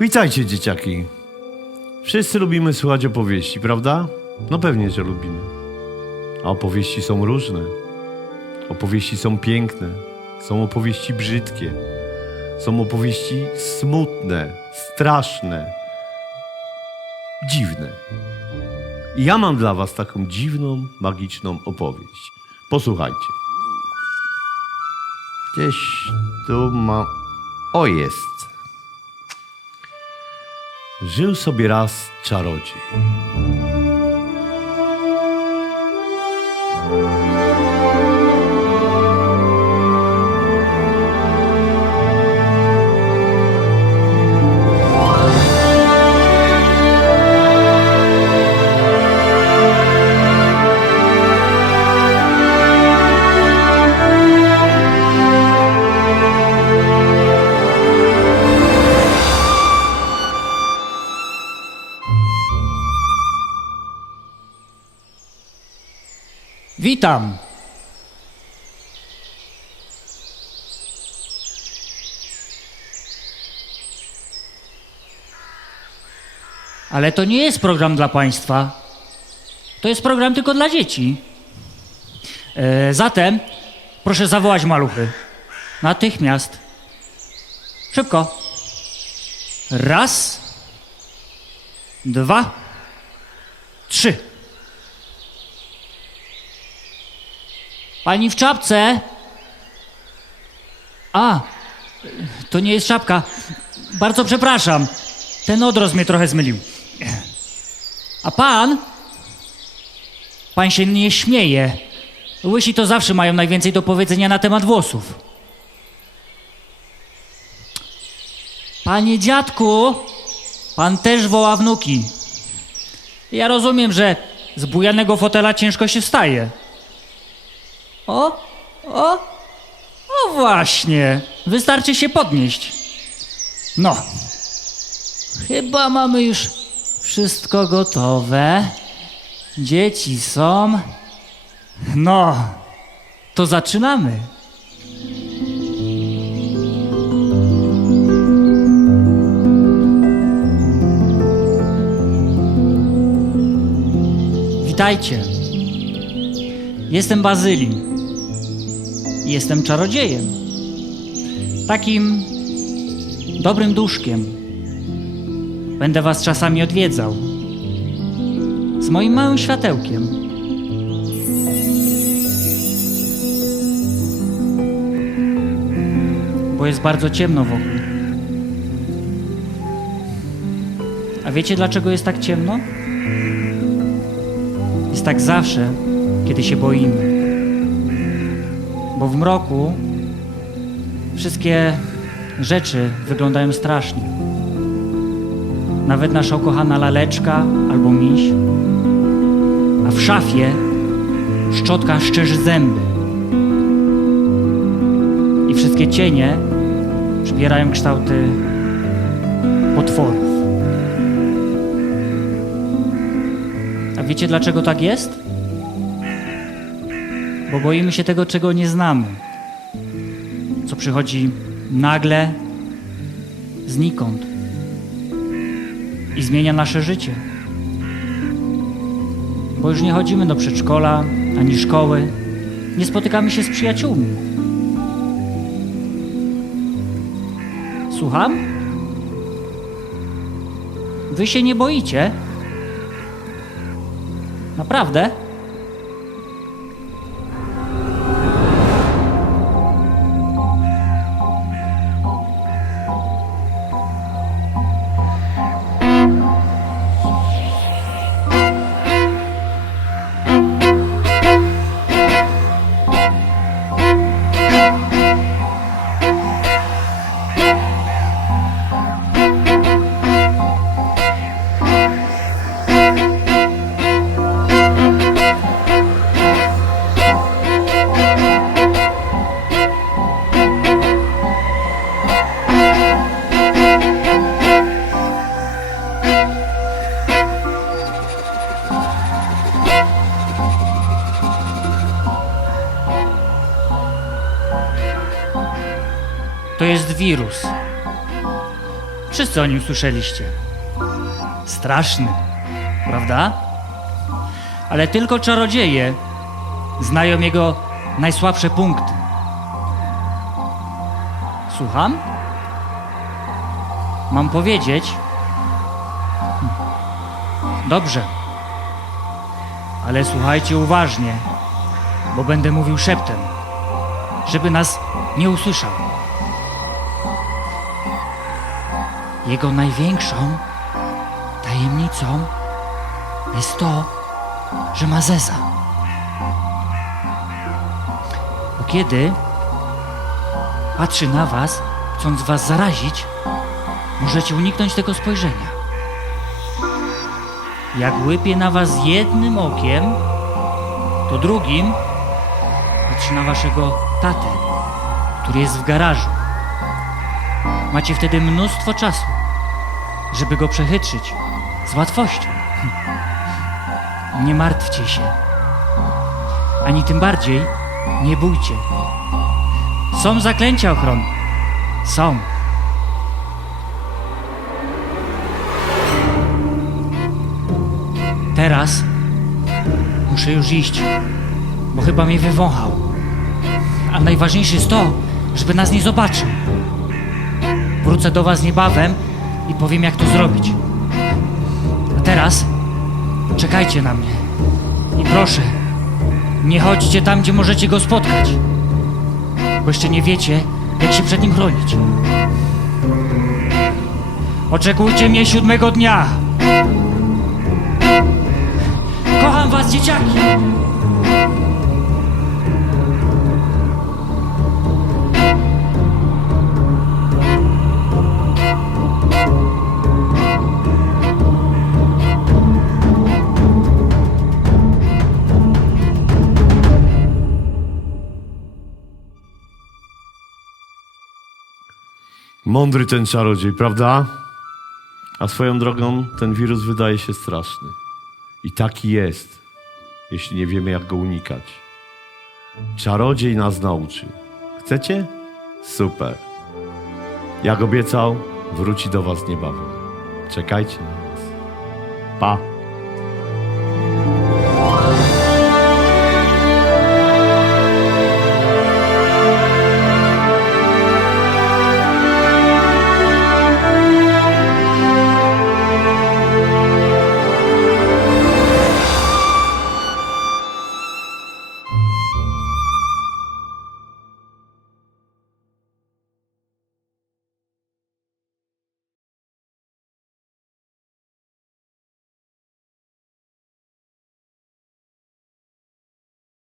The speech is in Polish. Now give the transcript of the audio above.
Witajcie, dzieciaki. Wszyscy lubimy słuchać opowieści, prawda? No pewnie, że lubimy. A opowieści są różne. Opowieści są piękne. Są opowieści brzydkie. Są opowieści smutne, straszne, dziwne. I ja mam dla was taką dziwną, magiczną opowieść. Posłuchajcie. Gdzieś tu ma... O, jest. Żył sobie raz czarodziej. Witam. Ale to nie jest program dla Państwa. To jest program tylko dla dzieci. E, zatem proszę zawołać maluchy. Natychmiast. Szybko. Raz, dwa, trzy. Pani w czapce? A, to nie jest czapka. Bardzo przepraszam. Ten odrost mnie trochę zmylił. A pan? Pan się nie śmieje. Łysi to zawsze mają najwięcej do powiedzenia na temat włosów. Panie dziadku, pan też woła wnuki. Ja rozumiem, że z bujanego fotela ciężko się wstaje. O, o, o właśnie. Wystarczy się podnieść. No. Chyba mamy już wszystko gotowe. Dzieci są. No, to zaczynamy. Witajcie. Jestem Bazylin. Jestem czarodziejem. Takim dobrym duszkiem. Będę was czasami odwiedzał. Z moim małym światełkiem. Bo jest bardzo ciemno wokół. A wiecie dlaczego jest tak ciemno? Jest tak zawsze, kiedy się boimy bo w mroku wszystkie rzeczy wyglądają strasznie. Nawet nasza ukochana laleczka albo miś, a w szafie szczotka szczerzy zęby. I wszystkie cienie przybierają kształty potworów. A wiecie dlaczego tak jest? Bo boimy się tego, czego nie znamy, co przychodzi nagle, znikąd i zmienia nasze życie. Bo już nie chodzimy do przedszkola ani szkoły, nie spotykamy się z przyjaciółmi. Słucham? Wy się nie boicie? Naprawdę? To jest wirus. Wszyscy o nim słyszeliście. Straszny, prawda? Ale tylko czarodzieje znają jego najsłabsze punkty. Słucham? Mam powiedzieć? Hm. Dobrze. Ale słuchajcie uważnie, bo będę mówił szeptem, żeby nas nie usłyszał. Jego największą tajemnicą jest to, że ma zeza. Bo kiedy patrzy na was, chcąc was zarazić, możecie uniknąć tego spojrzenia. Jak łypie na was jednym okiem, to drugim patrzy na waszego tatę, który jest w garażu. Macie wtedy mnóstwo czasu, żeby go przechytrzyć z łatwością. Nie martwcie się, ani tym bardziej nie bójcie. Są zaklęcia ochronne. Są. Teraz muszę już iść, bo chyba mnie wywąchał. A najważniejsze jest to, żeby nas nie zobaczył. Wrócę do was niebawem i powiem, jak to zrobić. A teraz czekajcie na mnie. I proszę, nie chodźcie tam, gdzie możecie go spotkać, bo jeszcze nie wiecie, jak się przed nim chronić. Oczekujcie mnie siódmego dnia. Kocham was, dzieciaki! Mądry ten czarodziej, prawda? A swoją drogą ten wirus wydaje się straszny. I taki jest, jeśli nie wiemy, jak go unikać. Czarodziej nas nauczy. Chcecie? Super. Jak obiecał, wróci do Was niebawem. Czekajcie na nas. Pa.